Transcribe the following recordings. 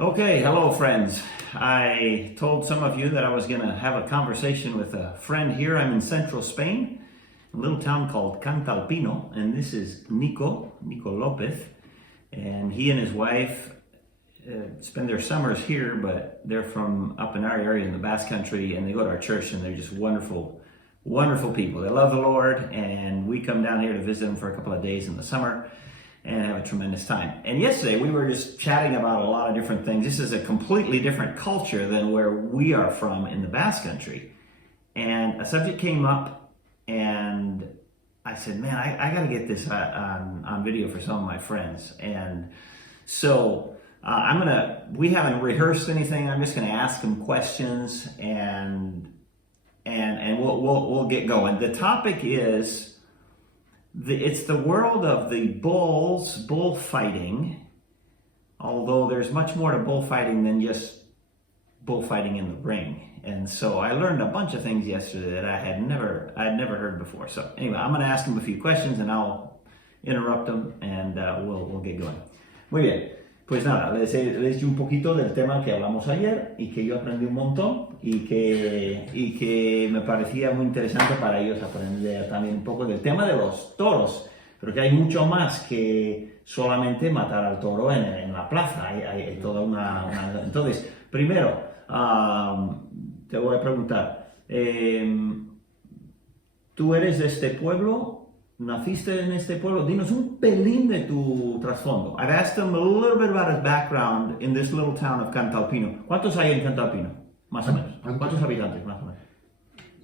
Okay, hello friends. I told some of you that I was going to have a conversation with a friend here. I'm in central Spain, a little town called Cantalpino, and this is Nico López, and he and his wife spend their summers here, but they're from up in our area in the Basque Country, and they go to our church, and they're just wonderful people. They love the Lord, and we come down here to visit them for a couple of days in the summer and have a tremendous time. And yesterday we were just chatting about a lot of different things. This is a completely different culture than where we are from in the Basque Country. And a subject came up and I said, man, I got to get this on video for some of my friends. And so we haven't rehearsed anything. I'm just going to ask them questions and we'll get going. The topic is, it's the world of the bullfighting, although there's much more to bullfighting than just bullfighting in the ring. And so I learned a bunch of things yesterday that I had never heard before. So anyway, I'm going to ask them a few questions and I'll interrupt them and we'll get going. Muy bien. Pues nada, les he dicho un poquito del tema que hablamos ayer y que yo aprendí un montón y que me parecía muy interesante para ellos aprender también un poco del tema de los toros, pero que hay mucho más que solamente matar al toro en la plaza, hay toda una... Entonces, primero, te voy a preguntar, ¿tú eres de este pueblo? ¿Naciste en este pueblo? Dinos un pelín de tu trasfondo. I've asked him a little bit about his background in this little town of Cantalpino. ¿Cuántos hay en Cantalpino? Más o menos. ¿Cuántos habitantes? Más o menos.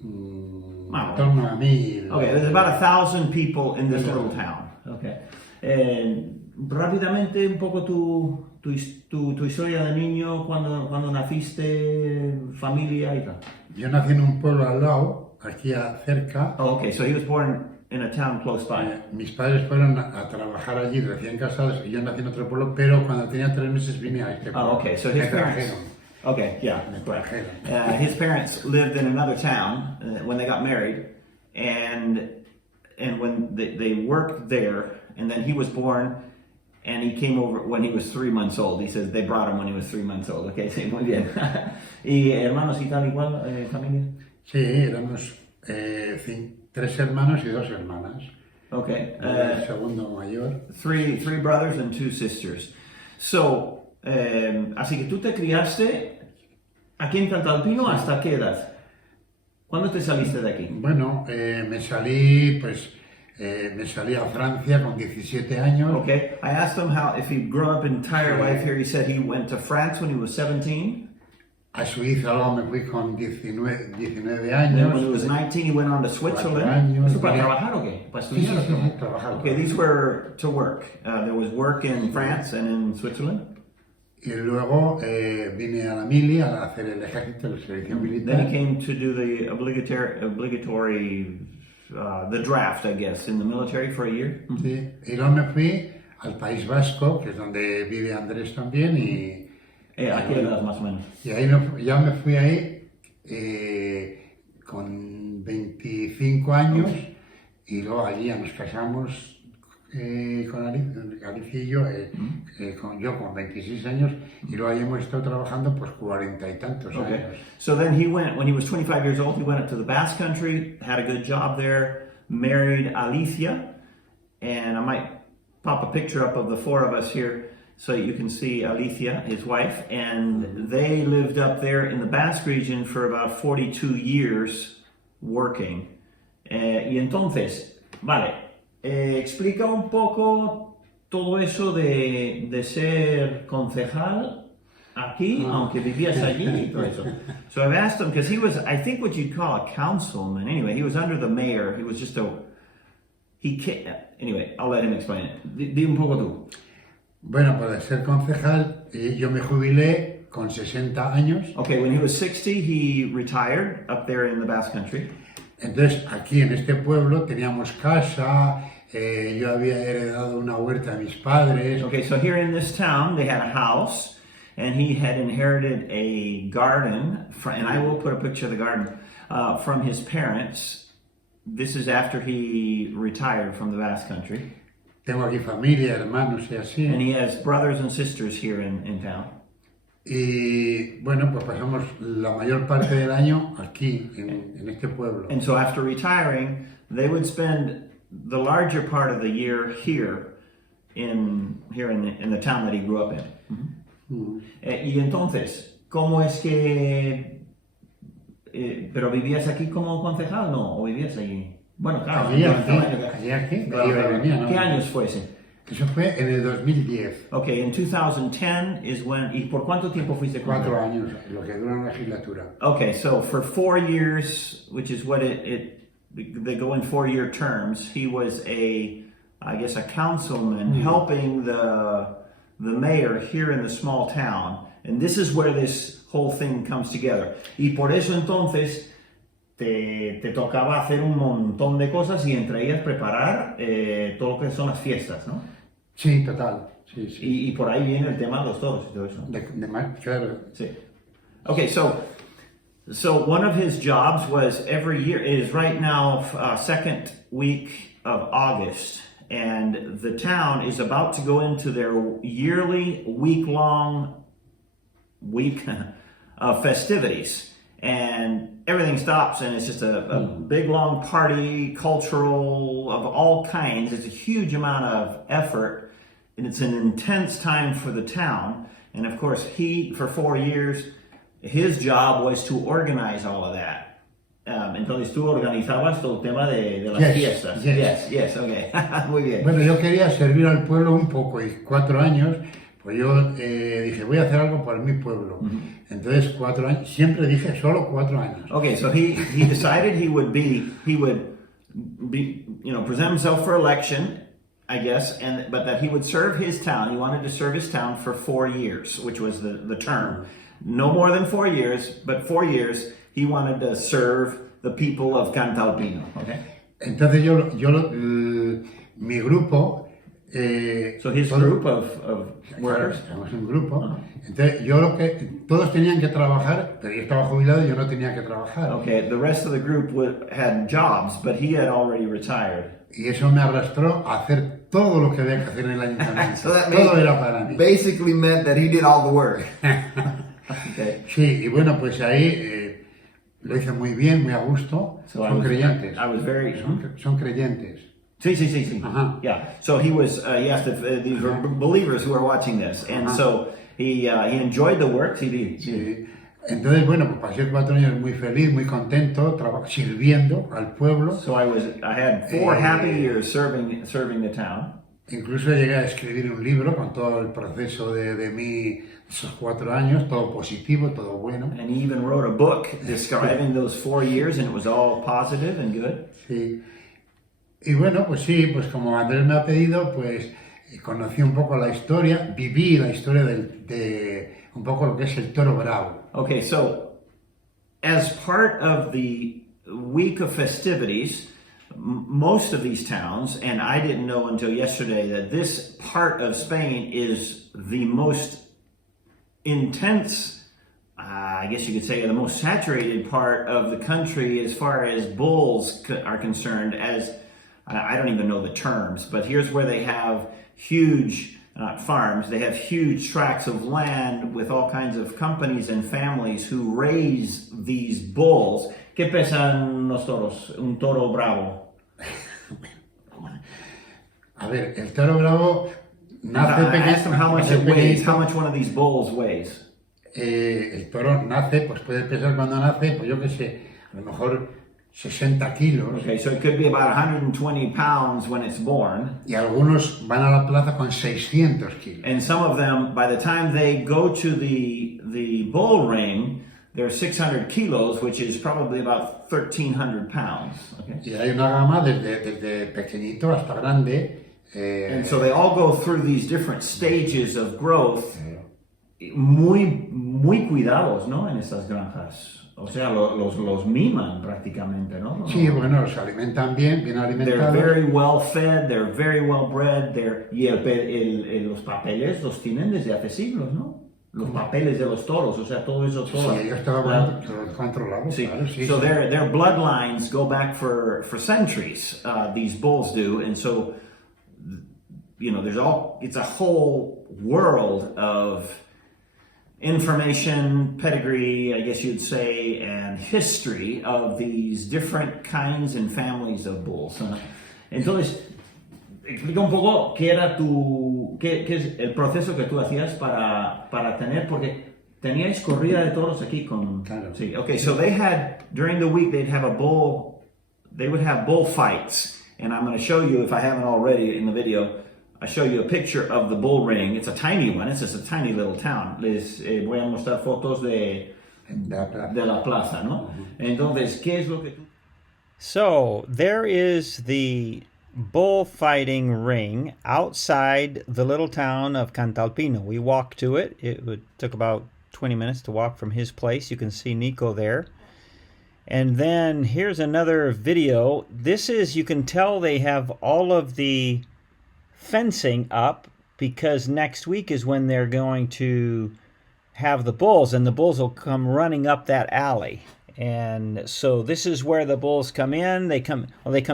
En torno a 1000. Okay, there's about 1,000 people in this little town. Okay. Rápidamente un poco tu historia de niño, cuando naciste, familia y tal. Yo nací en un pueblo al lado, aquí cerca. Oh, okay, so he was born in a town close by. Mis padres fueron a trabajar allí recién casados y yo nací en otro pueblo, pero cuando tenía 3 meses vine a este pueblo. Oh, okay, so his parents... Okay, yeah. His parents lived in another town when they got married, and when they worked there, and then he was born, and he came over when he was 3 months old. He says they brought him when he was 3 months old. Okay, sí, muy bien. ¿Y hermanos y tal igual, familia? Sí, éramos 3 hermanos y 2 hermanas. Okay. El segundo mayor. Three brothers and 2 sisters. So, así que tú te criaste aquí en Cantalpino, ¿hasta qué edad? ¿Cuándo te saliste de aquí? Bueno, me salí a Francia con 17 años. Okay. I asked him if he grew up entire life here. He said he went to France when he was 17. A Suiza luego me fui con 19 And then años. when he was 19, he went on to Switzerland. ¿Eso para trabajar o qué? ¿Para estudiar? Sí, trabajar. Okay, these were to work. There was work in France and in Switzerland. Y luego vine a la mili a hacer el ejército, el servicio militar. Then he came to do the obligatory the draft, I guess, in the military for a year. Sí. Y luego me fui al País Vasco, que es donde vive Andrés también. ¿A qué edad más o menos? Y ahí ya me fui ahí con 25 años. Y luego allí ya nos casamos con Alicia y yo, yo con 26 años, y luego ahí hemos estado trabajando pues 40 y tantos años. So then he went, when he was 25 years old, he went up to the Basque Country, had a good job there, married Alicia, and I might pop a picture up of the 4 of us here so you can see Alicia, his wife, and they lived up there in the Basque region for about 42 years working. Y entonces, vale, explica un poco todo eso de ser concejal aquí, aunque vivías allí y todo eso. So I've asked him, because he was, I think what you'd call a councilman. Anyway, he was under the mayor. He was just anyway, I'll let him explain it. Di un poco tú. Bueno, para ser concejal, yo me jubilé con 60 años. Okay, when he was 60, he retired up there in the Basque Country. Entonces, aquí en este pueblo teníamos casa, yo había heredado una huerta de mis padres. Okay, so here in this town, they had a house, and he had inherited a garden, and I will put a picture of the garden, from his parents. This is after he retired from the Basque Country. Tengo aquí familia, hermanos y así. And he has brothers and sisters here in town. Y bueno, pues pasamos la mayor parte del año aquí, en este pueblo. And so after retiring, they would spend the larger part of the year here in the town that he grew up in. Y entonces, ¿cómo es que pero vivías aquí como concejal, no? ¿O vivías allí? Bueno, claro. Allí, aquí, Claro, de ahí venía, ¿no? ¿Qué años fue ese? Eso fue en el 2010. Okay, in 2010 is when. ¿Y por cuánto tiempo fuiste con él? 4 años, lo que dura una legislatura. Okay, so for 4 years, which is what they go in 4-year terms. He was a councilman helping the mayor here in the small town, and this is where this whole thing comes together. Y por eso entonces te tocaba hacer un montón de cosas y entre ellas preparar todo lo que son las fiestas, ¿no? Sí, total. Sí, sí. Y por ahí viene el tema de los toros y todo eso. Claro. Sí. Okay, so one of his jobs was every year. It is right now second week of August, and the town is about to go into their yearly week-long week of festivities, and everything stops, and it's just a big long party, cultural of all kinds. It's a huge amount of effort, and it's an intense time for the town. And of course, for 4 years, his job was to organize all of that. Entonces tú organizabas todo el tema de las fiestas. Yes, okay. Muy bien. Bueno, yo quería servir al pueblo un poco y 4 años, pues yo dije, voy a hacer algo por mi pueblo. Entonces 4 años, siempre dije solo 4 años. Okay, so he decided he would be, present himself for election, I guess, but that he would serve his town. He wanted to serve his town for 4 years, which was the term. No more than 4 years, but 4 years he wanted to serve the people of Cantalpino. Okay. Entonces mi grupo. So his group of workers. Éramos un grupo. Entonces todos tenían que trabajar, pero yo estaba jubilado y yo no tenía que trabajar. Okay, the rest of the group had jobs, but he had already retired. Y eso me arrastró a hacer todo lo que había que hacer en el ayuntamiento. Todo era para mí. Basically meant that he did all the work. Okay. Sí, y bueno, pues ahí lo hice muy bien, muy a gusto. Son creyentes. Son creyentes. Sí. Uh-huh. Yeah. So he was. These were believers who were watching this, and so he enjoyed the work. Sí. Entonces, bueno, pues pasé 4 años muy feliz, muy contento, sirviendo al pueblo. So I had 4 happy years serving the town. Incluso llegué a escribir un libro con todo el proceso de mí, esos 4 años, todo positivo, todo bueno. And he even wrote a book describing those 4 years, and it was all positive and good. Sí. Y bueno, pues sí, pues como Andrés me ha pedido, pues conocí un poco la historia, viví la historia de un poco lo que es el toro bravo. Okay, so as part of the week of festivities, most of these towns, and I didn't know until yesterday that this part of Spain is the most intense, I guess you could say, the most saturated part of the country as far as bulls are concerned. As I don't even know the terms, but here's where they have huge farms. They have huge tracts of land with all kinds of companies and families who raise these bulls. ¿Qué pesan los toros? Un toro bravo. A ver, el toro bravo nace pequeño. How much it weighs? How much one of these bulls weighs? El toro nace, pues puede pesar cuando nace, pues yo qué sé, a lo mejor 60 kilos. Okay, so it could be about 120 pounds when it's born. Y algunos van a la plaza con 600 kilos. And some of them, by the time they go to the bull ring, they're 600 kilos, which is probably about 1,300 pounds. Okay? Y hay una gama desde pequeñito hasta grande. And so they all go through these different stages of growth. Muy cuidados, ¿no? En estas granjas. O sea, los miman prácticamente, ¿no? Sí, bueno, los alimentan bien alimentados. They're very well fed, they're very well bred, y los papeles los tienen desde hace siglos, ¿no? Los papeles de los toros, o sea, todo eso. Sí, ellos estaban controlados. Sí. Claro, sí. So their bloodlines go back for centuries, these bulls do, and so, it's a whole world of information, pedigree, I guess you'd say, and history of these different kinds and families of bulls. Entonces, explica un poco qué era qué es el proceso que tú hacías para tener, porque teníais corrida de toros aquí con... Claro. Sí, okay, so they had, during the week, they'd have they would have bull fights, and I'm going to show you, if I haven't already in the video, I show you a picture of the bull ring. It's a tiny one. It's just a tiny little town. Les voy a mostrar fotos de la plaza, ¿no? Entonces, ¿qué es lo que tú... So, there is the bullfighting ring outside the little town of Cantalpino. We walked to it. Took about 20 minutes to walk from his place. You can see Nico there. And then here's another video. This is, you can tell they have all of the fencing up because next week is when they're going to have the bulls, and the bulls will come running up that alley. And so this is where the bulls come in. They come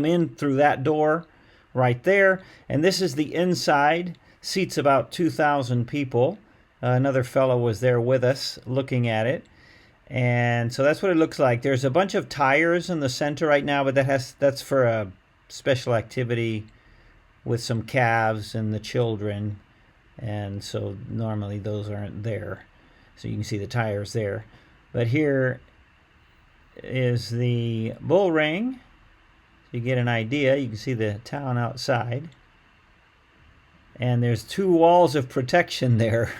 in through that door right there, and this is the inside. Seats about 2,000 people. Another fellow was there with us looking at it. And so that's what it looks like. There's a bunch of tires in the center right now, but that's for a special activity with some calves and the children. And so normally those aren't there. So you can see the tires there. But here is the bull ring. So you get an idea. You can see the town outside. And there's 2 walls of protection there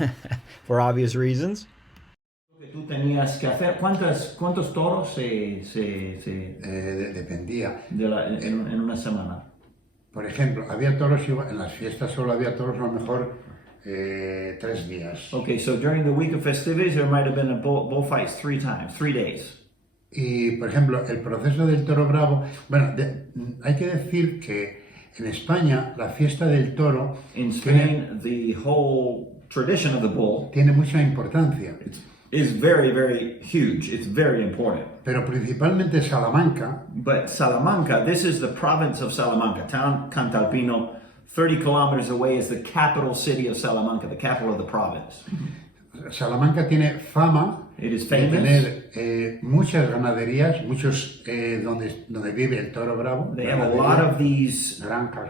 for obvious reasons. Tú tenías que hacer, ¿cuántos toros dependía. En una semana? Por ejemplo, había toros, en las fiestas solo había toros a lo mejor 3 días. Okay, so during the week of festivities there might have been a bullfights 3 days. Y, por ejemplo, el proceso del toro bravo, bueno, hay que decir que en España la fiesta del toro In Spain, the whole tradition of the bull tiene mucha importancia. Is very, very huge. It's very important. Pero principalmente Salamanca. But Salamanca, this is the province of Salamanca, town Cantalpino, 30 kilometers away is the capital city of Salamanca, the capital of the province. Salamanca tiene fama It is de famous. tener muchas ganaderías, muchos donde vive el toro bravo. They have a lot of these granjas,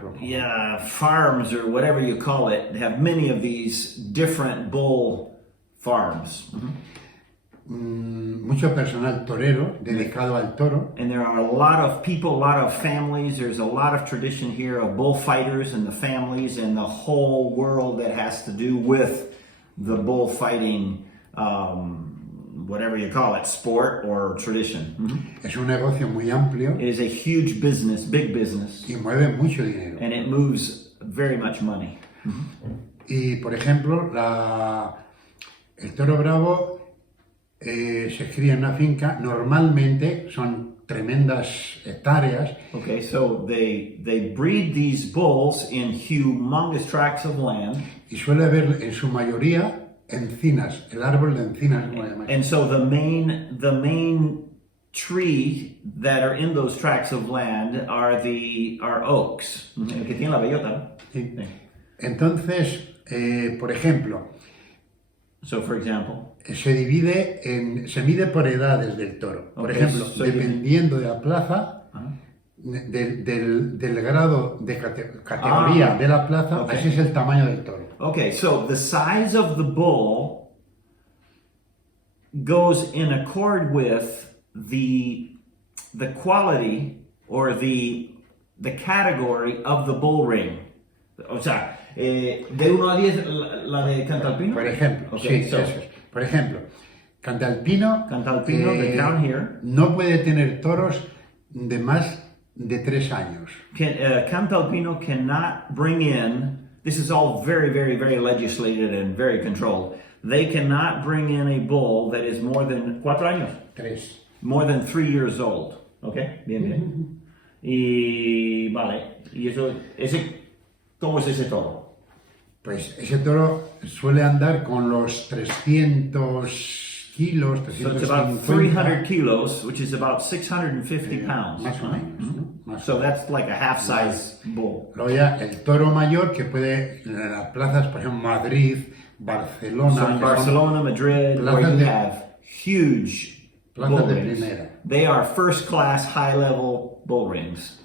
farms or whatever you call it. They have many of these different bull farms. Mucho personal torero dedicado al toro. And there are a lot of people, a lot of families. There's a lot of tradition here of bullfighters and the families and the whole world that has to do with the bullfighting, whatever you call it, sport or tradition. Es un negocio muy amplio. It is a huge business, big business. Y mueve mucho dinero. And it moves very much money. Y por ejemplo, el toro bravo se cría en una finca, normalmente son tremendas hectáreas. Okay, so they breed these bulls in humongous tracts of land. Y suele haber en su mayoría encinas, el árbol de encinas, como llaman. And so the main tree that are in those tracts of land are oaks. El que tiene la bellota. Sí. Entonces, por ejemplo, so for example, se mide por edades del toro. Por ejemplo, dependiendo de la plaza, del grado de categoría de la plaza, así es el tamaño del toro. Okay, so the size of the bull goes in accord with the quality or the category of the bull ring. O sea, de 1 a 10 la de Cantalpino. Por ejemplo, okay, sí, eso es. Por ejemplo, Cantalpino, the town here, no puede tener toros de más de 3 años. Cantalpino cannot bring in, this is all very, very, very legislated and very controlled. They cannot bring in a bull that is more than 4 años. 3. More than 3 years old. Okay, bien. Y vale, y ¿cómo es ese toro? Pues ese toro suele andar con los 300 kilos, 350. So it's about 300 kilos, which is about 650 pounds. Más o menos, ¿no? So that's like a half-size bull. Luego ya el toro mayor que puede, en las plazas, por ejemplo, Madrid, Barcelona. So in que son Barcelona, Madrid, where plazas you de- have huge bull plazas de rings. primera. They are first class, high level bull rings.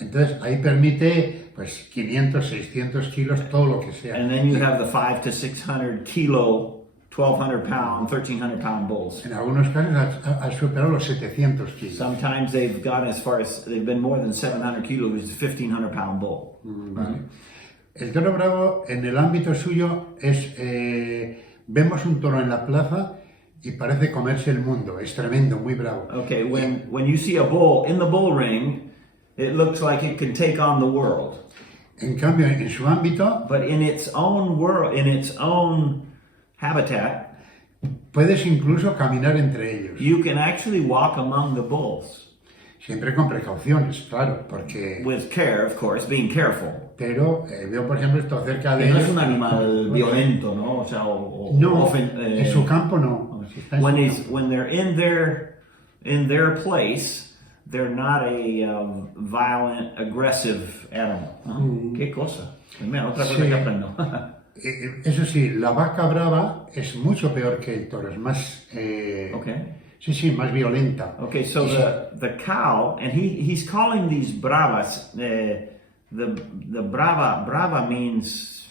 Entonces ahí permite pues 500, 600 kilos, todo lo que sea. And then you have the 500 to 600 kilo, 1,200 pound, 1,300 pound bulls. En algunos casos ha superado los 700 kilos. Sometimes they've gone as far as, they've been more than 700 kilos, which is a 1,500 pound bull. Vale. El toro bravo en el ámbito suyo es, vemos un toro en la plaza y parece comerse el mundo, es tremendo, muy bravo. Okay, when you see a bull in the bull ring, it looks like it can take on the world. En cambio, en su ámbito, But in its own world, in its own habitat, puedes incluso caminar entre ellos. you can actually walk among the bulls. Siempre con precauciones, claro, porque... With care, of course, being careful. Pero veo, por ejemplo, esto cerca de Que no ellos. es un animal violento, ¿no? O sea, No, en su campo no. Está en su campo. when they're in their place, they're not a violent, aggressive animal. ¿No? Qué cosa. Mira, otra cosa Sí. que aprendo. Eso sí, la vaca brava es mucho peor que el toro, es más... Okay. Sí, más violenta. Okay, so the cow, and he's calling these bravas. The brava means,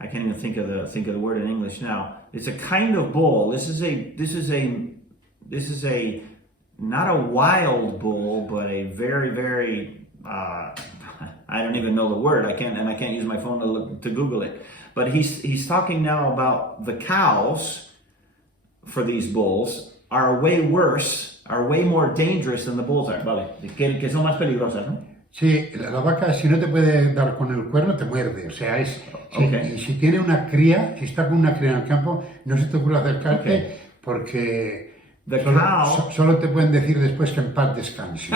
I can't even think of the word in English now. It's a kind of bull. This is a not a wild bull, but a very, very I don't even know the word. I can't use my phone to Google it. But he's talking now about the cows for these bulls are way worse, are way more dangerous than the bulls are. Vale, que son más peligrosas, ¿no? Sí, la vaca si no te puede dar con el cuerno te muerde, o sea, es... Okay. Y si tiene una cría, si está con una cría en el campo, no se te ocurre acercarte Okay. porque The solo, cow- solo te pueden decir después que en paz descanses.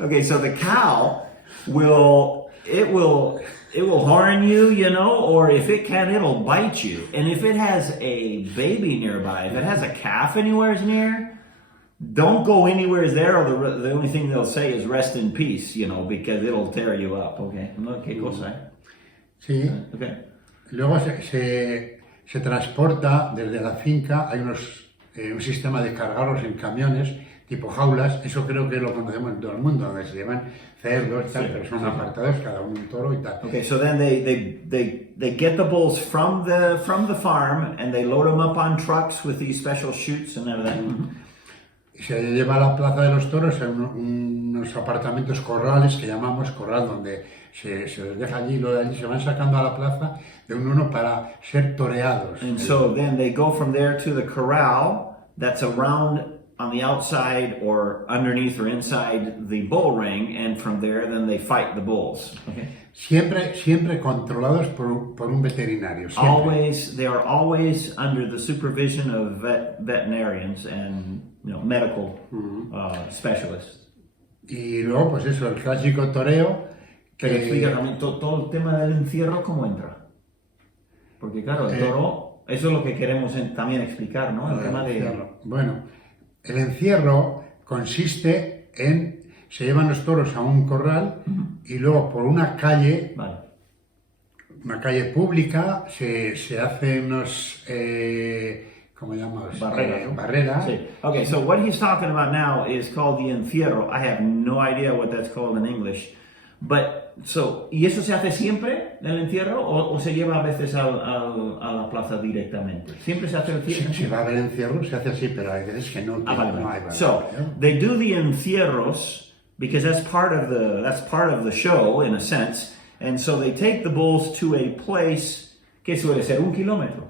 Okay, so the cow will harm you, you know, or if it can, it'll bite you. And if it has a baby nearby, if it has a calf anywhere near, don't go anywhere there, or the only thing they'll say is rest in peace, you know, because it'll tear you up. Okay, no, qué cosa, Sí. Okay. Luego se transporta desde la finca, hay un sistema de cargarlos en camiones, tipo jaulas, eso creo que lo conocemos en todo el mundo, donde se llevan cerdos, tal, Sí, pero son sí. apartados, cada uno un toro y tal. Okay, so then they get the bulls from the farm and they load them up on trucks with these special chutes and everything. Y se lleva a la plaza de los toros en unos apartamentos corrales que llamamos corral, donde se les deja allí, lo de allí se van sacando a la plaza de uno para ser toreados. And so then they go from there to the corral that's around on the outside or underneath or inside the bull ring, and from there then they fight the bulls. Okay. Siempre controlados por un veterinario. Siempre. They are always under the supervision of veterinarians and medical specialists. Y luego, pues eso, el clásico toreo. Pero explica también todo el tema del encierro, ¿cómo entra? Porque claro, el toro, eso es lo que queremos también explicar, ¿no? El tema de... Bueno, el encierro consiste en, se llevan los toros a un corral y luego por una calle, Vale. una calle pública, se hace unos, ¿cómo llamamos? Barreras, ¿no? Barreras. Sí. Okay, so what he's talking about now is called the encierro. I have no idea what that's called in English. But, so, ¿y eso se hace siempre, el encierro, o se lleva a veces a la plaza directamente? ¿Siempre se hace el encierro? Si va a haber encierro, se hace así, pero hay veces que no, Vale. no hay. So, they do the encierros because that's part of the show, in a sense. And so they take the bulls to a place, ¿qué suele ser? 1 kilómetro.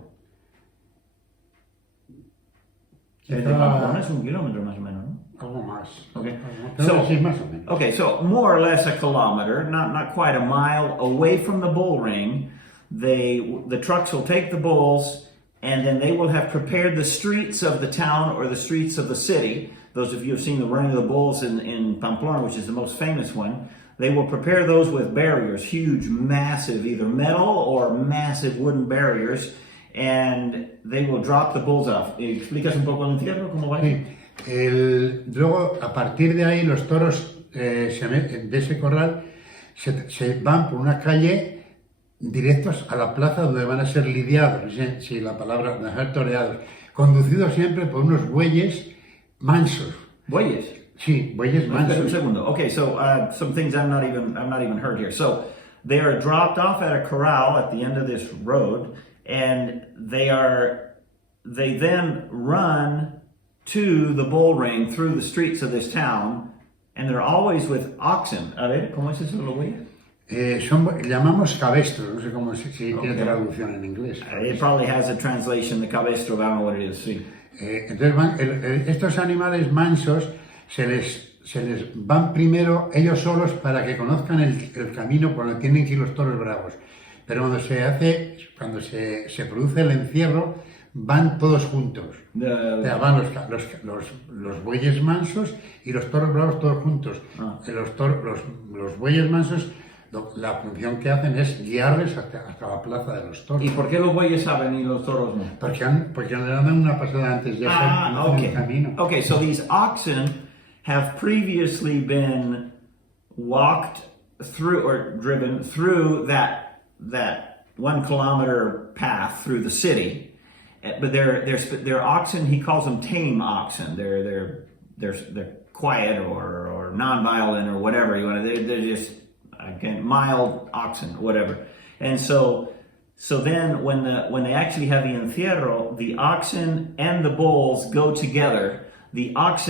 Desde Pamplona es 1 kilómetro más o menos, ¿no? Algo más. Okay. Pero sí, más o menos. Okay, so more or less a kilometer, not quite a mile away from the bull ring. The trucks will take the bulls, and then they will have prepared the streets of the town or the streets of the city. Those of you who have seen the running of the bulls in Pamplona, which is the most famous one, they will prepare those with barriers, huge, massive, either metal or massive wooden barriers, and they will drop the bulls off. ¿Explicas un poco el encierro? ¿Cómo va? Sí. Luego, a partir de ahí, los toros de ese corral se van por una calle directos a la plaza donde van a ser lidiados, si la palabra, van a ser toreados, conducidos siempre por unos bueyes mansos. Bueyes. Sí, bueyes Espera un mansos. segundo. Okay, so some things I'm not even heard here. So they are dropped off at a corral at the end of this road, and they then run to the bull ring through the streets of this town, and they're always with oxen. A ver, ¿cómo es eso los bueyes? Llamamos cabestros, no sé cómo si tiene Okay. traducción en inglés. It probably has a translation, the cabestro, I don't know what it is. Sí. Entonces estos animales mansos se les van primero ellos solos para que conozcan el camino por donde tienen que ir los toros bravos. Pero cuando se produce el encierro, van todos juntos. O sea, van los bueyes mansos y los toros bravos todos juntos. Los bueyes mansos, la función que hacen es guiarles hasta la plaza de los toros. ¿Y por qué los bueyes saben y los toros no? Porque le dan una pasada antes de hacer el camino. Okay, so these oxen have previously been walked through or driven through that 1 kilometer path through the city, but they're oxen. He calls them tame oxen. They're quiet or non-violent or whatever you want to. They're just again mild oxen, whatever. And so then when they actually have the encierro, the oxen and the bulls go together. The ox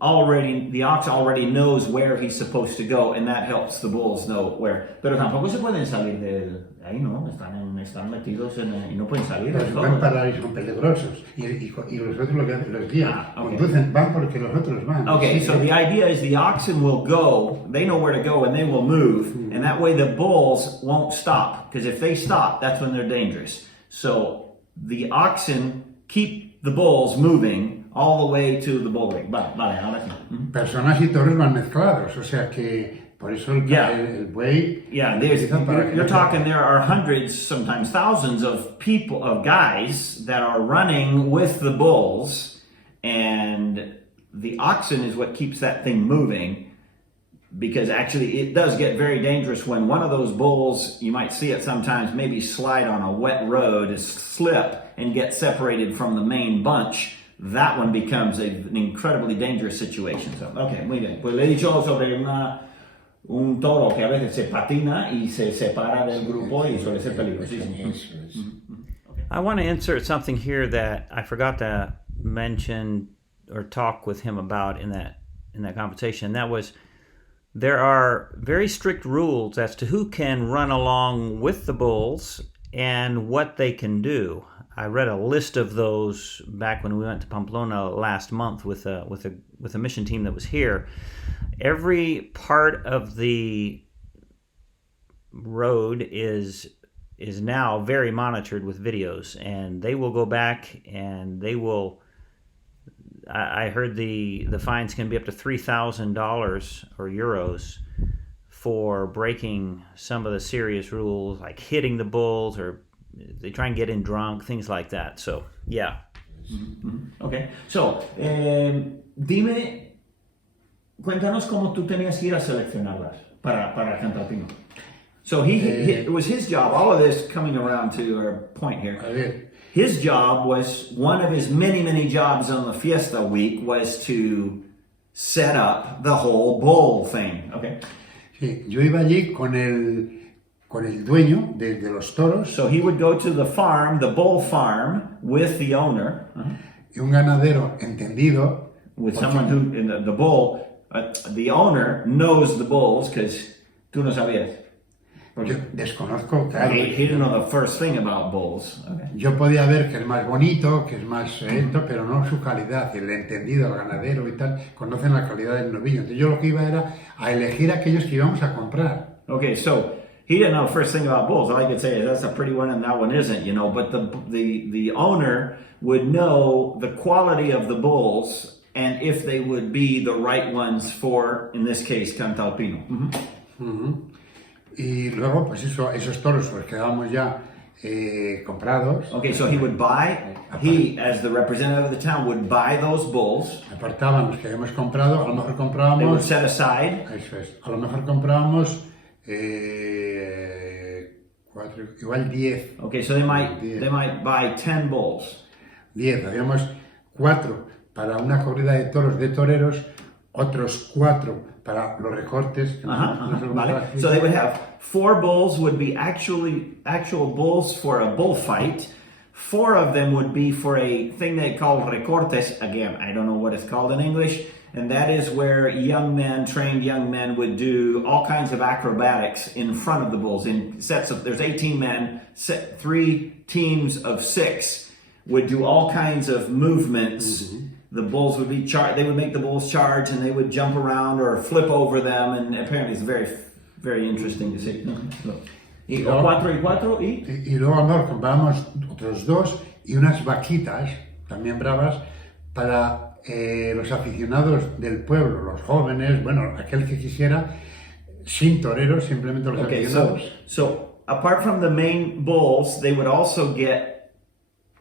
already knows where he's supposed to go, and that helps the bulls know where. Pero tampoco se pueden salir de ahí, ¿no? Están metidos y no pueden salir. Los van para y son peligrosos. Y los otros lo que hacen, los guían. Conducen, van porque los otros van. Okay, so the idea is the oxen will go, they know where to go, and they will move, and that way the bulls won't stop, because if they stop, that's when they're dangerous. So the oxen keep the bulls moving all the way to the bull ring. Vale, ahora sí. Personas y toros van mezclados, o sea que por eso el buey... Yeah, you're talking there are hundreds, sometimes thousands of people, of guys that are running with the bulls, and the oxen is what keeps that thing moving, because actually it does get very dangerous when one of those bulls, you might see it sometimes, maybe slide on a wet road, slip, and get separated from the main bunch. That one becomes an incredibly dangerous situation. So, okay, muy bien. Pues le he dicho sobre un toro que a veces se patina y se separa del grupo y suele ser peligrosísimo. I want to insert something here that I forgot to mention or talk with him about in that conversation. That was, there are very strict rules as to who can run along with the bulls and what they can do. I read a list of those back when we went to Pamplona last month with a mission team that was here. Every part of the road is now very monitored with videos, and they will go back and they will. I heard the fines can be up to $3,000 or euros for breaking some of the serious rules, like hitting the bulls, or they try and get in drunk, things like that. So, yeah. Okay. So, cuéntanos cómo tú tenías que ir a seleccionarlas para Cantalpino. So it was his job, all of this coming around to our point here. His job was, one of his many, many jobs on the fiesta week was to set up the whole bull thing. Okay. Sí, yo iba allí con el dueño de los toros. So he would go to the farm, the bull farm, with the owner. Y un ganadero entendido. With someone who, the bull, the owner knows the bulls, because tú no sabías. Yo desconozco, claro. He didn't know the first thing about bulls. Okay. Yo podía ver que es más bonito, que es más esto, pero no su calidad. El entendido, el ganadero y tal, conocen la calidad del novillo. Entonces yo lo que iba era a elegir aquellos que íbamos a comprar. Okay, so he didn't know the first thing about bulls. All I could say is that's a pretty one and that one isn't, you know. But the owner would know the quality of the bulls and if they would be the right ones for, in this case, Cantalpino. Y luego, pues esos toros los quedábamos ya comprados. Okay, so he would buy, as the representative of the town, would buy those bulls. Apartaban los que habíamos comprado, a lo mejor They would comprábamos... set aside. Eso es, a lo mejor comprábamos 4, igual 10. Okay, so they might buy 10 bulls. 10, habíamos 4 para una corrida de toros de toreros, otros 4 para los recortes. No sé cómo Vale. se So they would explica. have 4 bulls would be actual bulls for a bullfight. 4 of them would be for a thing they call recortes. Again, I don't know what it's called in English. And that is where trained young men would do all kinds of acrobatics in front of the bulls. In sets of, there's 18 men, 3 teams of 6 would do all kinds of movements. The bulls would be they would make the bulls charge and they would jump around or flip over them. And apparently it's very, very interesting to see. Y 4 y 4 y... Y luego, amor, comprábamos otros 2 y unas vaquitas, también bravas, para los aficionados del pueblo, los jóvenes, bueno, aquel que quisiera, sin toreros, simplemente los Okay, aficionados. so apart from the main bulls, they would also get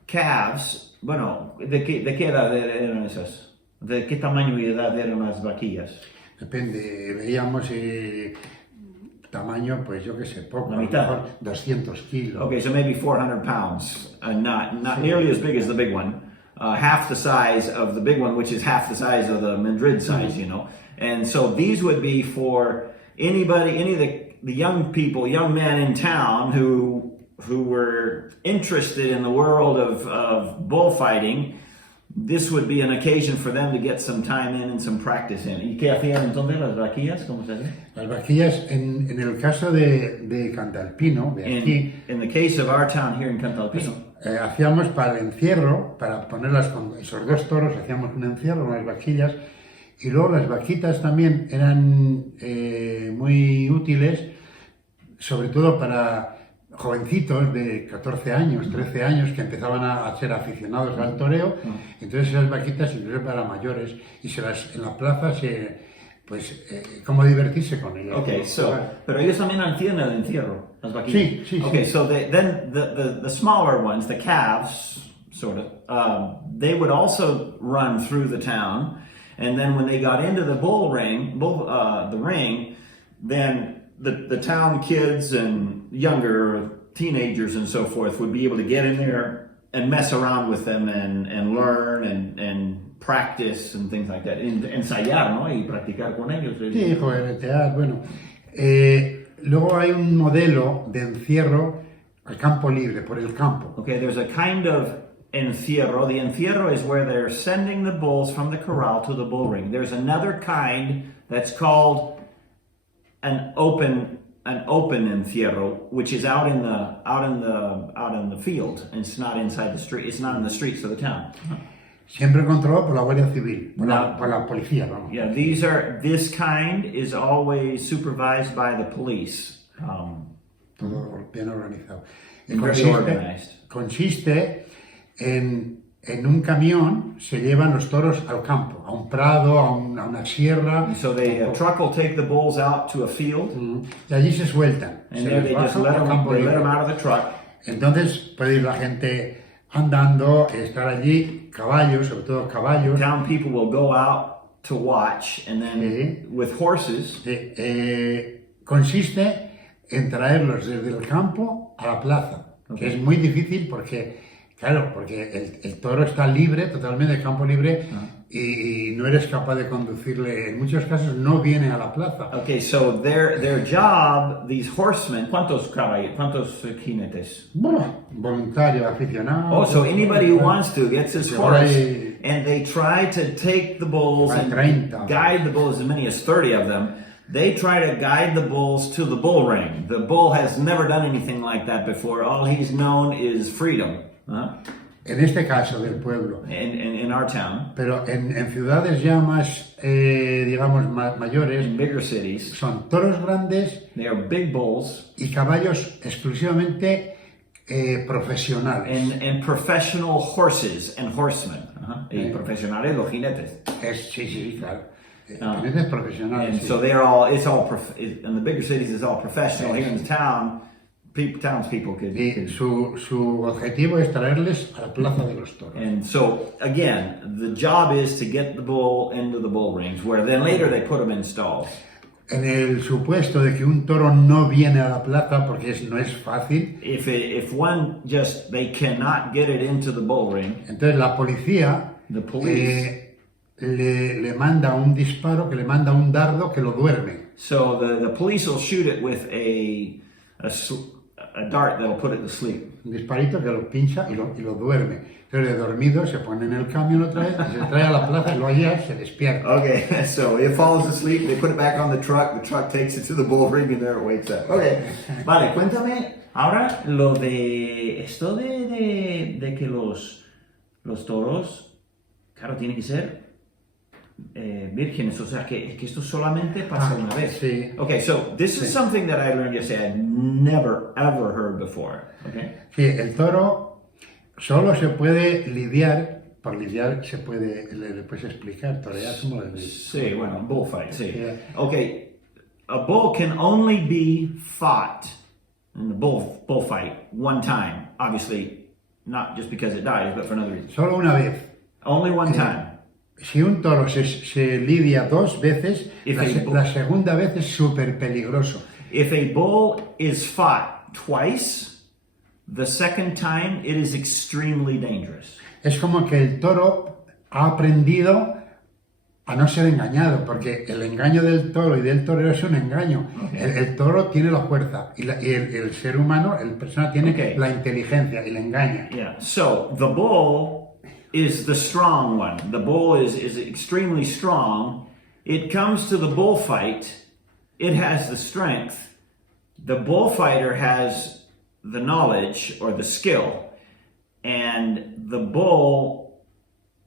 calves. Bueno, ¿de qué edad eran esas? ¿De qué tamaño y edad eran las vaquillas? Depende, veíamos tamaño, pues yo qué sé, poco, La a lo mitad. mejor 200 kilos. Okay, so maybe 400 pounds, not nearly as big as the big one. Half the size of the big one, which is half the size of the Madrid size, you know. And so these would be for any of the young people, young men in town who were interested in the world of bullfighting. This would be an occasion for them to get some time in and some practice in. ¿Y qué hacían entonces las vaquillas? ¿Cómo se hace? Las vaquillas, en el caso de Cantalpino, de aquí, In the case of our town here in Cantalpino, hacíamos para el encierro, para ponerlas con esos 2 toros, hacíamos un encierro con las vaquillas, y luego las vaquitas también eran muy útiles, sobre todo para jovencitos de 14 años, 13 años, que empezaban a ser aficionados al toreo. Entonces esas vaquitas incluso para mayores, y en la plaza cómo divertirse con ellas. Okay, so, pero ellos también hacían el encierro, las vaquillas. Sí. Okay, so then the smaller ones, the calves, sort of, they would also run through the town, and then when they got into the the ring, then the town kids and younger teenagers and so forth would be able to get in there and mess around with them and learn and practice and things like that. Ensayar, ¿no? Y practicar con ellos. Sí, juguetear, bueno. Luego hay un modelo de encierro al campo libre, por el campo. Okay, there's a kind of encierro. The encierro is where they're sending the bulls from the corral to the bull ring. There's another kind that's called an open encierro, which is out in the field. And it's not inside the street. It's not in the streets of the town. Siempre controlado por la Guardia Civil, por la policía, vamos. Yeah, this kind is always supervised by the police. Todo bien organizado. Very organized. Consiste en un camión, se llevan los toros al campo, a un prado, a una sierra. So a truck will take the bulls out to a field, Y allí se sueltan. and Se there les they just baja let al them campo libre. out of the truck. Entonces puede ir la gente andando, estar allí, caballos, sobre todo caballos. Town people will go out to watch, and then Sí. with horses. Consiste en traerlos desde el campo a la plaza, que es muy difícil porque el toro está libre, totalmente campo libre, y no eres capaz de conducirle. En muchos casos no viene a la plaza. Okay, so their job, these horsemen, ¿cuántos jinetes? Bueno, voluntario, aficionado. Oh, so anybody who wants to gets his Ahora horse, hay- and they try to take the bulls Hay and 30. guide the bulls, as many as 30 of them. They try to guide the bulls to the bull ring. The bull has never done anything like that before. All he's known is freedom. En este caso del pueblo. In our town, Pero en ciudades ya más, digamos, mayores, in bigger cities, son toros grandes they are big bulls y caballos exclusivamente profesionales. and professional horses and horsemen. Y profesionales, los jinetes. Sí, claro. Jinetes profesionales. And Sí. so in the bigger cities, it's all professional. Here in the town, townspeople could. Y su objetivo es traerles a la plaza de los toros. And so, again, the job is to get the bull into the bull rings, where then later they put them in stalls. En el supuesto de que un toro no viene a la plaza porque no es fácil, if one just, they cannot get it into the bull ring, entonces la policía the police, le manda un disparo, que le manda un dardo que lo duerme. so the police will shoot it with a dart that'll put it to sleep. Un disparito que lo pincha y lo duerme. Entonces de dormido se pone en el camión otra vez y se trae a la plaza y luego allá se despierta. Okay, so it falls asleep, they put it back on the truck takes it to the bull ring, and there it wakes up. Okay. Vale, cuéntame ahora lo de esto de que los toros, claro, tienen que ser vírgenes, o sea, que esto solamente pasa una vez. Sí. Okay, so this is something that I learned yesterday I'd never ever heard before. Okay. Sí, el toro solo se puede lidiar, por lidiar se puede, le puedes explicar, torear como le Sí, bueno, bullfight, sí. Yeah. Okay, a bull can only be fought in the bullfight one time. Obviously, not just because it dies, but for another reason. Solo una vez. Only one time. Si un toro se lidia dos veces, If la segunda vez es súper peligroso. If a bull is fought twice, the second time it is extremely dangerous. Es como que el toro ha aprendido a no ser engañado, porque el engaño del toro y del torero es un engaño. Okay. El toro tiene la fuerza y el ser humano, el persona tiene Okay. la inteligencia y le engaña. Yeah. So the bull is the strong one. The bull is extremely strong. It comes to the bullfight. It has the strength. The bullfighter has the knowledge or the skill, and the bull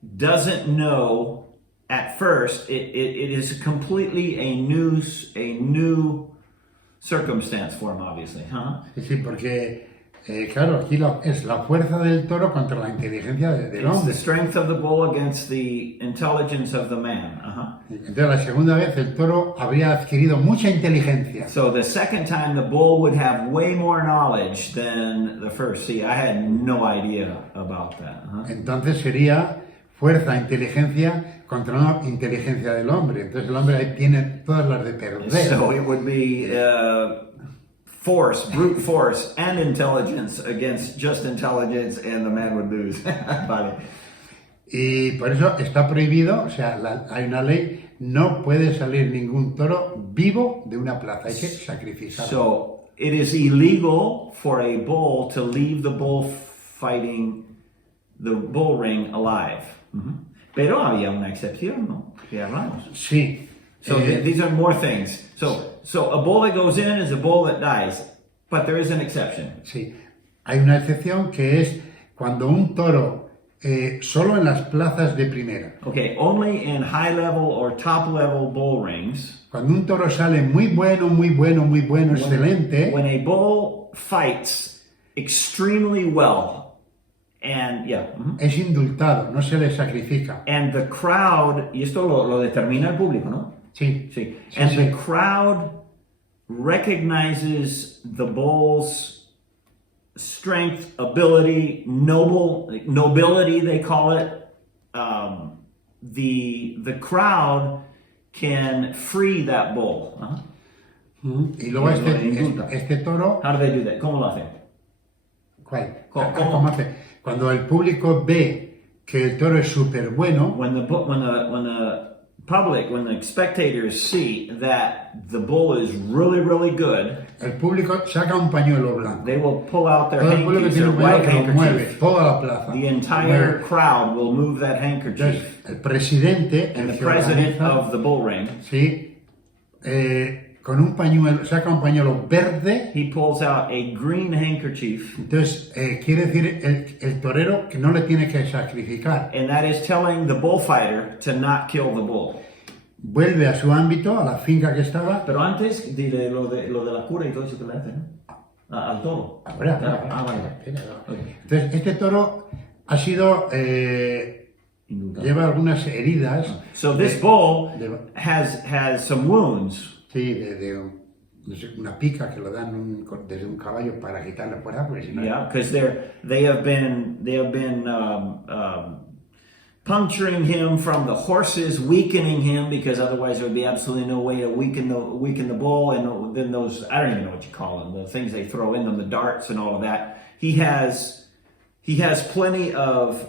doesn't know at first. It is completely a new circumstance for him, obviously, huh? Sí, porque claro, aquí es la fuerza del toro contra la inteligencia del It's hombre. the strength of the bull against the intelligence of the man. Entonces la segunda vez el toro habría adquirido mucha inteligencia. So the second time, the bull would have way more knowledge than the first. See, I had no idea about that. Entonces sería fuerza, inteligencia contra una inteligencia del hombre. Entonces el hombre ahí tiene todas las de perder. So it would be brute force, and intelligence against just intelligence, and the man would lose. Vale. Y por eso está prohibido, o sea, hay una ley, no puede salir ningún toro vivo de una plaza, hay que sacrificarlo. So it is illegal for a bull to leave the bull ring alive. Pero había una excepción, ¿no? Que hablamos. Sí. So these are more things. So a bull that goes in is a bull that dies, but there is an exception. Sí. Hay una excepción que es cuando un toro solo en las plazas de primera. Okay, only in high level or top level bull rings. Cuando un toro sale muy bueno, excelente. When a bull fights extremely well, and es indultado, no se le sacrifica. and the crowd, y esto lo determina el público, ¿no? Sí. Sí. Sí, And sí. the crowd recognizes the bull's strength, ability, nobility, they call it. The crowd can free that bull. Y luego Indulta. este toro, How do they do that? ¿Cómo lo hacen? ¿cuál? ¿Cómo? ¿Cómo hace? Cuando el público ve que el toro es súper bueno, When the public, when the spectators see that the bull is really, really good, el público saca un pañuelo blanco. they will pull out their Todo el público handkerchief, tiene their un pañuelo white que lo mueve, handkerchief. toda la plaza. The Lo entire mueve. crowd will move that Entonces, handkerchief. el presidente, And el the que president organiza, of the bull ring, sí, con un pañuelo, saca un pañuelo verde. he pulls out a green handkerchief, Entonces, quiere decir el torero que no le tiene que sacrificar. and that is telling the bullfighter to not kill the bull. Vuelve a su ámbito, a la finca que estaba. Pero antes, dile lo de la cura y todo eso que le hacen, ¿no? Al toro. Ahora, Vale. espera. Okay. Entonces, este toro ha sido, Indultado. lleva algunas heridas. So this bull de- has some wounds. Sí, no sé, una pica que lo dan desde un caballo para quitarle fuerza, porque si no... Yeah, because they have been puncturing him from the horses, weakening him, because otherwise there would be absolutely no way to weaken the bull. And then those, I don't even know what you call them, the things they throw in them, the darts and all of that. He has plenty of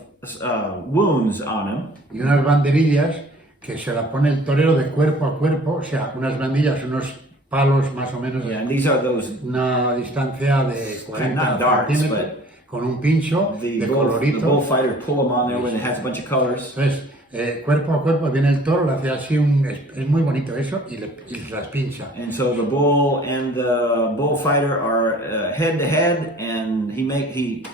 wounds on him. Y unas banderillas que se las pone el torero de cuerpo a cuerpo, o sea, unas bandillas, unos palos más o menos, Yeah, and these are those, una distancia de 40 not darts, centímetros, con un pincho the de colorito. bullfighters pull them on there when it has a bunch of colors. Entonces, cuerpo a cuerpo viene el toro, le hace así es muy bonito eso, y las pincha. And so the bull and the bullfighter are head to head, and he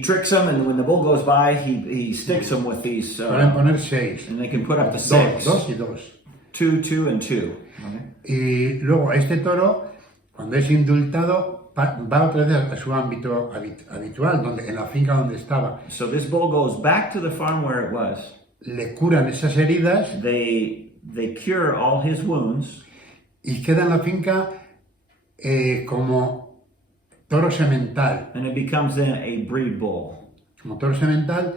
tricks them, and when the bull goes by, he sticks them with these. Pueden poner 6. And they can put up to 6. Dos y dos. 2, 2, and 2. Y luego este toro, cuando es indultado, va otra vez a su ámbito habitual, en la finca donde estaba. So this bull goes back to the farm where it was. Le curan esas heridas They cure all his wounds. y queda en la finca como toro semental. And it becomes then a breed bull. Como toro semental,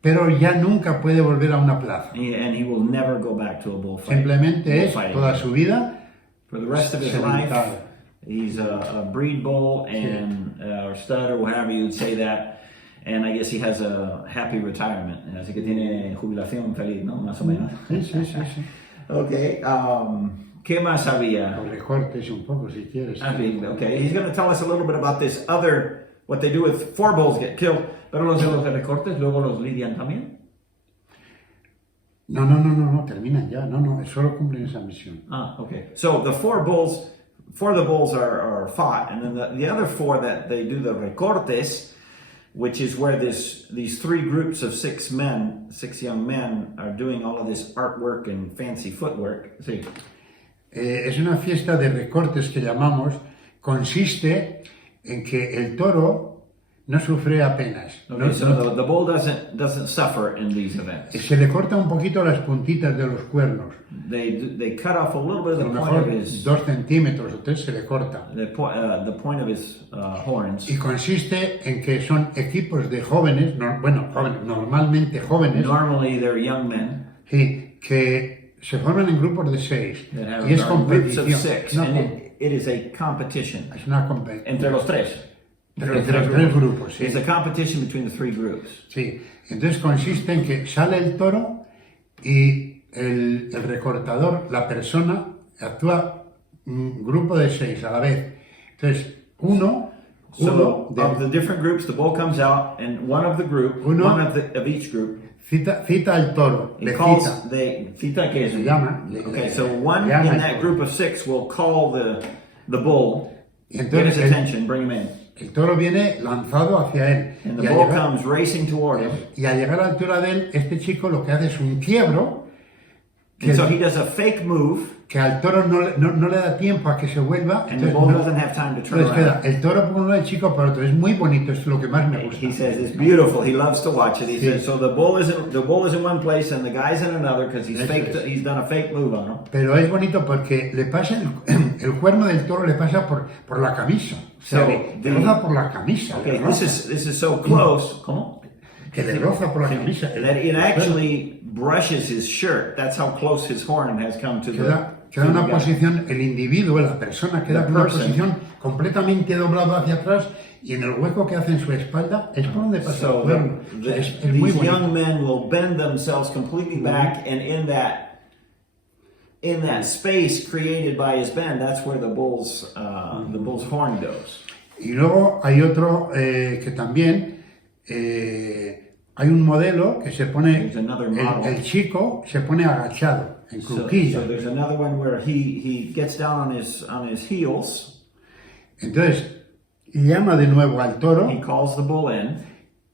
pero ya nunca puede volver a una plaza. And he will never go back to a bullfight. Simplemente es bullfighting. toda su vida For the rest of his semental. life, he's a breed bull and or stud or however you would say that. And I guess he has a happy retirement. Así que tiene jubilación feliz, ¿no? Más o menos. Sí, sí, sí, sí. Okay. ¿Qué más había? Los recortes un poco si quieres. Okay. He's going to tell us a little bit about this other, what they do with 4 bulls get killed. Pero los de los recortes luego los lidian también. No, terminan ya. No, solo cumplen esa misión. Okay. So the 4 bulls are fought, and then the other 4 that they do the recortes, which is where these 3 groups of 6 young men are doing all of this artwork and fancy footwork. Sí. Es una fiesta de recortes que llamamos, consiste en que el toro no sufre apenas. Okay, so the bull doesn't suffer in these events. Se le corta un poquito las puntitas de los cuernos. They cut off a little bit of A the lo point mejor of his 2 centímetros o 3 se le corta. the point of his horns. Y consiste en que son equipos de jóvenes, normalmente jóvenes, Normally they're young men sí, que se forman en grupos de 6. that have Y es groups of competición. 6, No, and it is a competition es una competición. entre los 3. Entre los 3 grupos, sí. It's a competition between the 3 groups. Sí, entonces consiste en que sale el toro y el recortador, la persona, actúa un grupo de 6 a la vez. Entonces, uno So of de, the different groups, the bull comes out, and one of the group, Uno- one of each group, cita al toro, he le calls, cita, cita que es. le llama. Okay, so one llama in al that toro. group of 6 will call the bull, Y get entonces his attention, bring him in, el toro viene lanzado hacia él. and Y the al, bull llegar, comes racing toward him. y al llegar a la altura de él, este chico lo que hace es un quiebro que, And so he does a fake move, que al toro no le da tiempo a que se vuelva. and the Entonces, bull no- doesn't have time to turn entonces queda around. el toro por un lado, el chico por otro. Es muy bonito, es lo que más me gusta. He says it's beautiful. He loves to watch it. He Sí. says so. The bull is in one place and the guy's in another because Eso es. he's done a fake move on him. Pero es bonito porque le pasa el cuerno del toro le pasa por la camisa. O sea, So, le roza por la camisa. Okay, le this roza. is so close. ¿Cómo? Que le roza por la camisa. That it actually brushes his shirt. That's how close his horn has come to Queda the en una guy. posición, el individuo, la persona queda The en una person. posición completamente doblada hacia atrás y en el hueco que hace en su espalda es por donde pasa el So cuerno. O sea, es muy these young bonito. men will bend themselves completely back, and in that space created by his bend, that's where the bull's horn goes. Y luego hay otro que también hay un modelo que se pone, There's another model. el chico se pone agachado, en So cruquilla. there's another one where he gets down on his heels. Entonces llama de nuevo al toro He calls the bull in,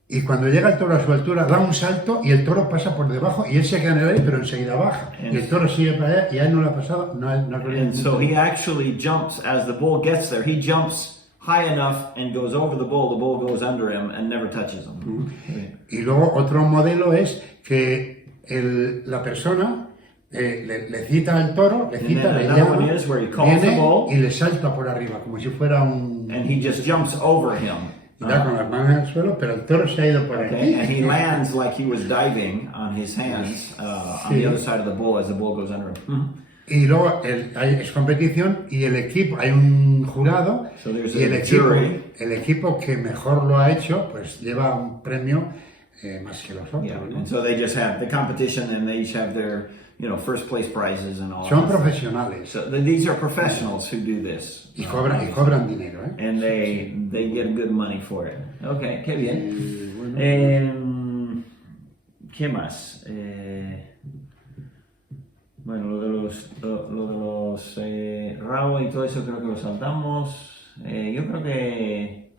y cuando llega el toro a su altura da un salto y el toro pasa por debajo y él se queda en el aire pero enseguida baja. Y el toro sigue para allá y a él no le ha pasado, no ha corrido and so he actually jumps as the bull gets there. He jumps high enough and goes over the bull. The bull goes under him and never touches him. Y luego otro modelo es que la persona le cita al toro, le cita, then le another llama, one is where he calls the viene bull. y le salta por arriba, como si fuera un... And he just jumps over him. y da con las manos en el suelo, pero el toro se ha ido por Okay, and he aquí. lands like he was diving on his hands on the other side of the bull as the bull goes under him. Mhm. Y luego es competición y el equipo, hay un jurado So there's y a jury. el equipo que mejor lo ha hecho, pues lleva un premio más que los otros. Yeah, ¿no? and so they just have the competition, and they each have their, first place prizes and all. Son that. profesionales So these are professionals who do this, y cobran dinero. and they get good money for it. Okay, qué bien. Bueno, ¿Qué más? Bueno, lo de los rabos y todo eso creo que lo saltamos. Yo creo que...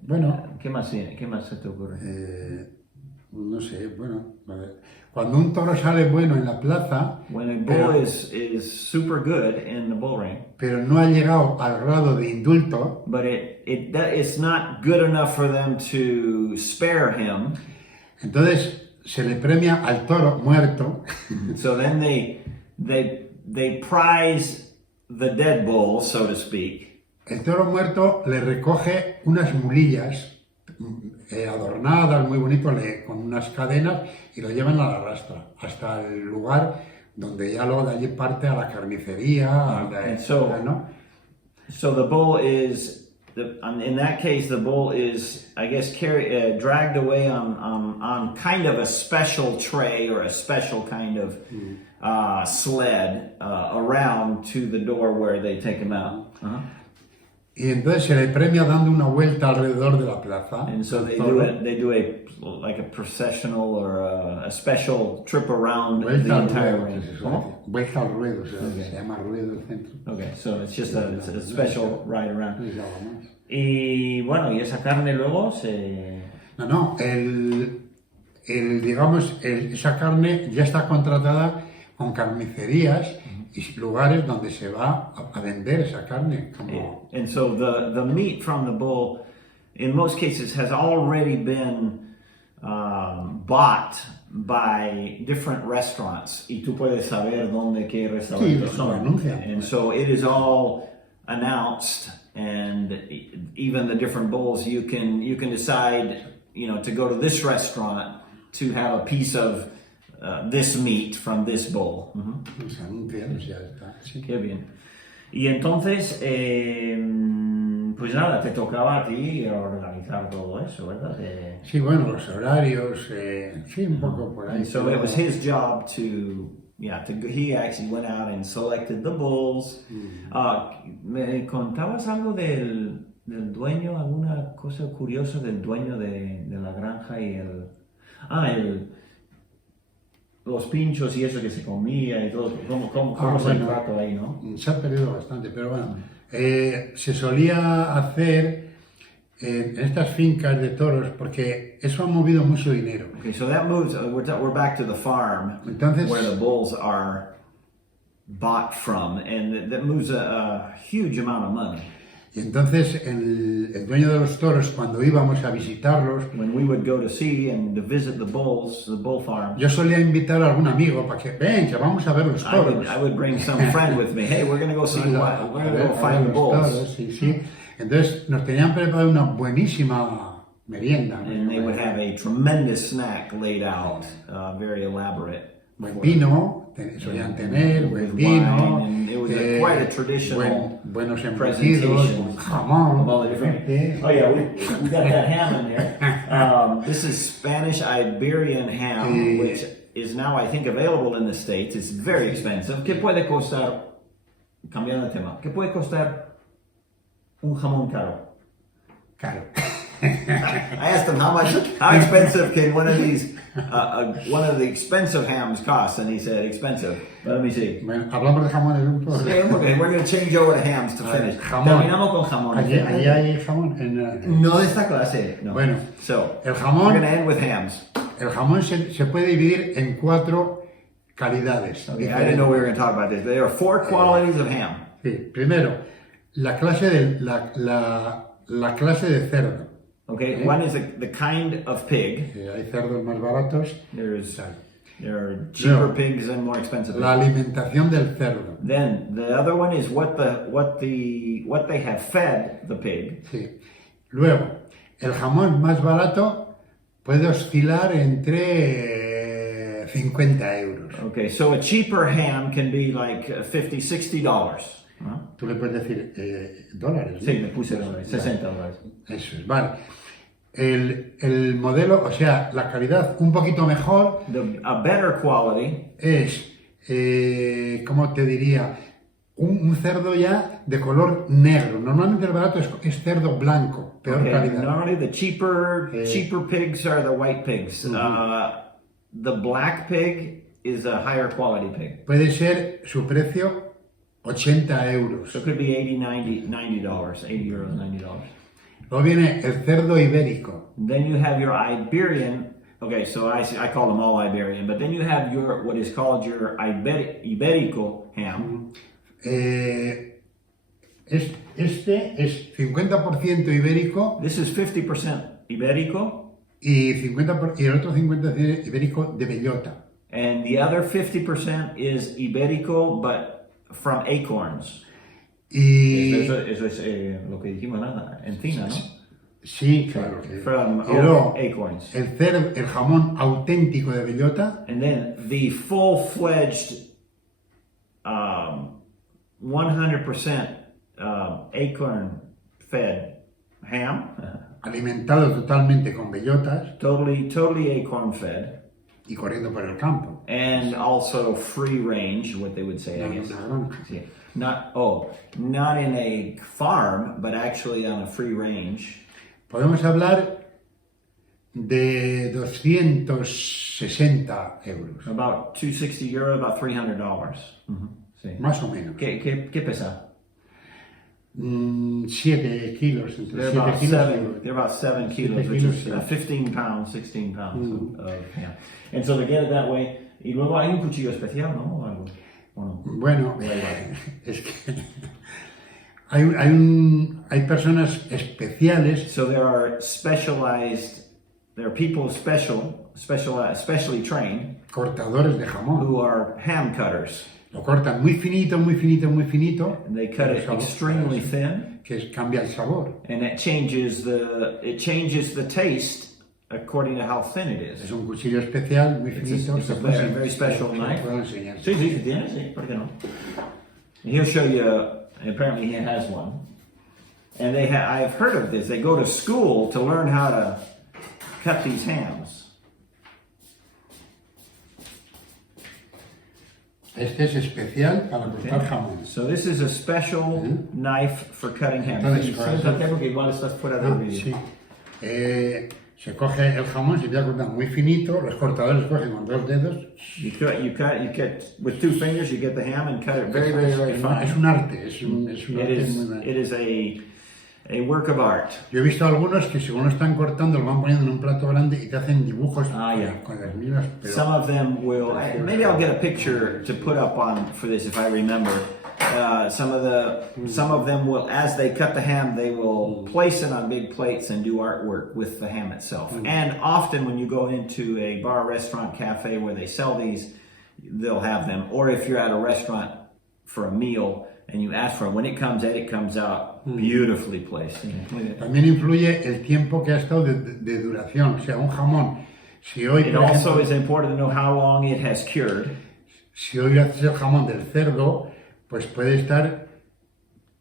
bueno, ¿Qué más se te ocurre? no sé, bueno, a ver. Cuando un toro sale bueno en la plaza, When a bull is super good in the bull ring, pero no ha llegado al grado de indulto, but it's not good enough for them to spare him. entonces se le premia al toro muerto. So then they prize the dead bull, so to speak. El toro muerto le recoge unas mulillas adornadas, muy bonito, con unas cadenas, y lo llevan a la rastra hasta el lugar donde ya luego de allí parte a la carnicería, ¿no? So the bull is, in that case, the bull is, I guess, dragged away on kind of a special tray or a special kind of sled around to the door where they take him out. Uh-huh. Y entonces se le premia dando una vuelta alrededor de la plaza. And so they do a processional or a special trip around the entire ring. Vuelta al ruedo, se llama ruedo del centro. Okay, so it's just a special ride around. Y bueno, y esa carne luego se... No, digamos, esa carne ya está contratada con carnicerías y lugares donde se va a vender esa carne. And so the meat from the bull, in most cases, has already been bought by different restaurants. Y tú puedes saber dónde qué restaurantes son. And so it is all announced, and even the different bulls, you can decide, to go to this restaurant to have a piece of this meat from this bull. Qué bien. Y entonces, pues nada, te tocaba a ti organizar todo eso, ¿verdad? Sí, bueno, los horarios, sí, un poco por ahí. And so it was his job he actually went out and selected the bulls. ¿Me contabas algo del dueño, alguna cosa curiosa del dueño de la granja y los pinchos y eso que se comía y todo? ¿Cómo se trato ahí, no? Se ha perdido bastante, pero bueno, se solía hacer en estas fincas de toros porque eso ha movido mucho dinero. Okay, so that moves, we're back to the farm. Entonces, where the bulls are bought from, and that moves a huge amount of money. Y entonces el dueño de los toros, cuando íbamos a visitarlos, When we would go to see and to visit the bulls, the bull farm, yo solía invitar a algún amigo para que venga, vamos a ver los toros. I would bring some friend with me. Hey, we're going to go see what? We're going to go find the bulls. Toros, sí. Entonces nos tenían preparado una buenísima merienda. And they would have a tremendous snack laid out, very elaborate. Buen vino, solían tener, buen vino. And it was quite a traditional buenos embutidos, con jamón. Oh yeah, we got that ham in there. This is Spanish Iberian ham, which is now, I think, available in the States. It's very expensive. ¿Qué puede costar, cambiando de tema, qué puede costar un jamón caro? Caro. I asked him how expensive can one of the expensive hams cost, and he said expensive. But let me see. Bueno, hablamos de jamones un poco. Okay, we're going to change over to hams to finish. Jamón. Terminamos con jamón. Allí hay jamón. No de esta clase, no. Bueno, so el jamón, we're going to end with hams. El jamón se puede dividir en 4 calidades. Okay, I didn't know we were going to talk about this. There are 4 qualities of ham. Sí, primero, la clase de cerdo. Okay, one is the kind of pig. Hay cerdos más baratos. There are cheaper pigs and more expensive pigs. La alimentación del cerdo. Then the other one is what they have fed the pig. Sí. Luego, el jamón más barato puede oscilar entre 50 euros. Okay, so a cheaper ham can be like $50, $60. ¿no? Tú le puedes decir dólares. Sí, ¿no? me puse $60. Eso es, vale. El modelo, o sea, la calidad un poquito mejor A better quality es, ¿cómo te diría? Un cerdo ya de color negro. Normalmente el barato es cerdo blanco, peor Okay, calidad. normally the cheaper pigs are the white pigs. The black pig is a higher quality pig. Puede ser su precio 80 euros. So it could be $80, $90, €80, $90. Luego viene el cerdo ibérico. Then you have your Iberian. Okay, so I call them all Iberian, but then you have your what is called your Iberico ham. Este es 50% ibérico This is 50% Iberico, y el otro 50% ibérico de bellota. and the other 50% is Iberico, but from acorns. Y Eso es lo que dijimos nada, encina, ¿no? sí, claro. From Y luego, acorns. el jamón auténtico de bellota, And then the full-fledged 100% acorn-fed ham, alimentado totalmente con bellotas totally acorn-fed, y corriendo por el campo. and also free-range, what they would say, I En guess. una granja. Yeah. Not in a farm, but actually on a free-range. Podemos hablar de 260 euros, About €260, about $300. Sí. más o menos. ¿Qué pesa? 7 kilos, entre They're 7 about kilos. they're about 7 kilos, which kilos, is yeah. 15 pounds, 16 pounds of ham. And so they get it that way. Y luego hay un cuchillo especial, ¿no? O algo. ¿O no? Bueno, Da igual. es que hay personas especiales. So there are people specially trained Cortadores de jamón. who are ham cutters. Lo cortan muy finito, muy finito, muy finito. And they cut it extremely thin, Cambia el sabor. and it changes the taste according to how thin it is. Es un cuchillo especial, muy finito. It's a Se puede- very special se knife. puedo enseñar. Sí, tiene, sí, ¿por qué no? And he'll show you, apparently he has one. And I've heard of this, they go to school to learn how to cut these hams. Este es especial para cortar jamón. So this is a special knife for cutting hams. Entonces, para eso- Siéntate porque igual estás fuera del vídeo. Sí. Se coge el jamón, se empieza a cortar muy finito. Los cortadores cogen con 2 dedos. You cut with 2 fingers, you get the ham and cut it very, very, very Es fine. un arte, es un arte muy It is a work of art. Yo he visto algunos que según lo están cortando lo van poniendo en un plato grande y te hacen dibujos Yeah. con las mismas, pero Some of them will. Maybe I'll get a picture to put up on for this if I remember. Some of them will, as they cut the ham, they will place it on big plates and do artwork with the ham itself. And often, when you go into a bar, restaurant, cafe where they sell these, they'll have them. Or if you're at a restaurant for a meal and you ask for it, when it comes out beautifully placed. también influye el tiempo que ha estado de duración. O sea, un jamón, si hoy, It por also ejemplo, is important to know how long it has cured. si hoy haces el jamón del cerdo, pues puede estar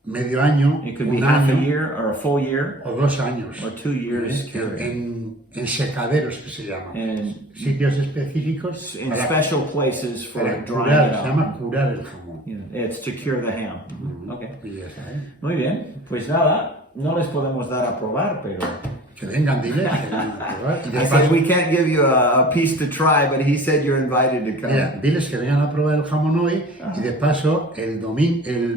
medio año, It could be un half a año year or a full year o 2 años. or 2 years cured. En secaderos que se llaman. And Sitios específicos in para, special places for para drying curar, it se out. llama curar el jamón. Yeah, it's to cure the ham. Okay. Y ya está, ¿eh? Muy bien. Pues nada, no les podemos dar a probar, pero Que vengan, diles, que vengan a probar. Y de I paso, said we can't give you a piece to try, but he said you're invited to come. mira, diles que vengan a probar el jamón hoy y de paso el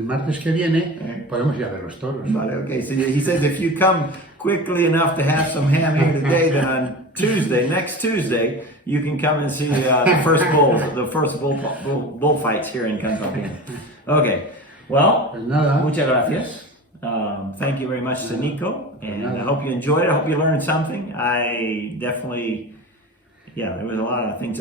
martes que viene podemos ir a ver los toros. Vale, okay. So he said if you come quickly enough to have some ham here today, then on next Tuesday, you can come and see the first bullfights here in Cantalpino. Okay. Well, Pues nada. muchas gracias. Thank you very much to Nico, and I hope you enjoyed it. I hope you learned something. I definitely, there was a lot of things.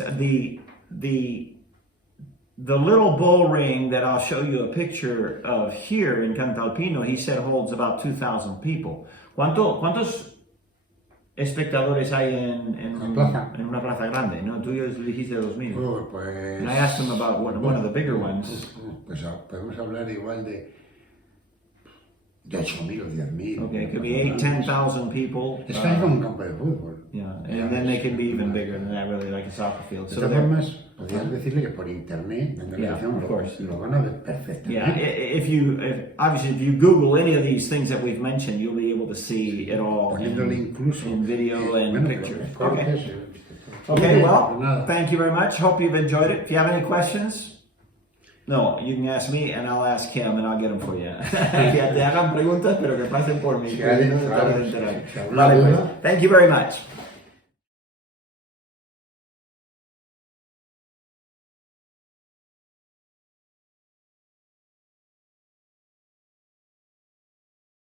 The little bull ring that I'll show you a picture of here in Cantalpino, he said holds about 2,000 people. ¿Cuántos espectadores hay La plaza. en una plaza grande? ¿No? Tú dijiste 2000. Pues, And I asked him about one of the bigger ones. Pues podemos hablar igual de 8.000 o 10.000. Okay, it could be 8,000, 10,000 people. Es casi como un campo de fútbol. Yeah, and then they can be even bigger than that, really, like a soccer field. De So todas they're- formas, podrías decirle que por internet, en Yeah, televisión, of course. lo van a ver perfectamente. Yeah, obviously if you Google any of these things that we've mentioned, you'll be able to see it all Poniéndole incluso in video and bueno, pictures. cortes, Okay. Muy Okay, bien, well, pues nada. thank you very much. Hope you've enjoyed it. If you have any questions, no, you can ask me and I'll ask him and I'll get them for you. Que te hagan preguntas, pero que pasen por mí. Claro, que no te claro, tardes en enterar. si alguna Vale, pues, duda. thank you very much.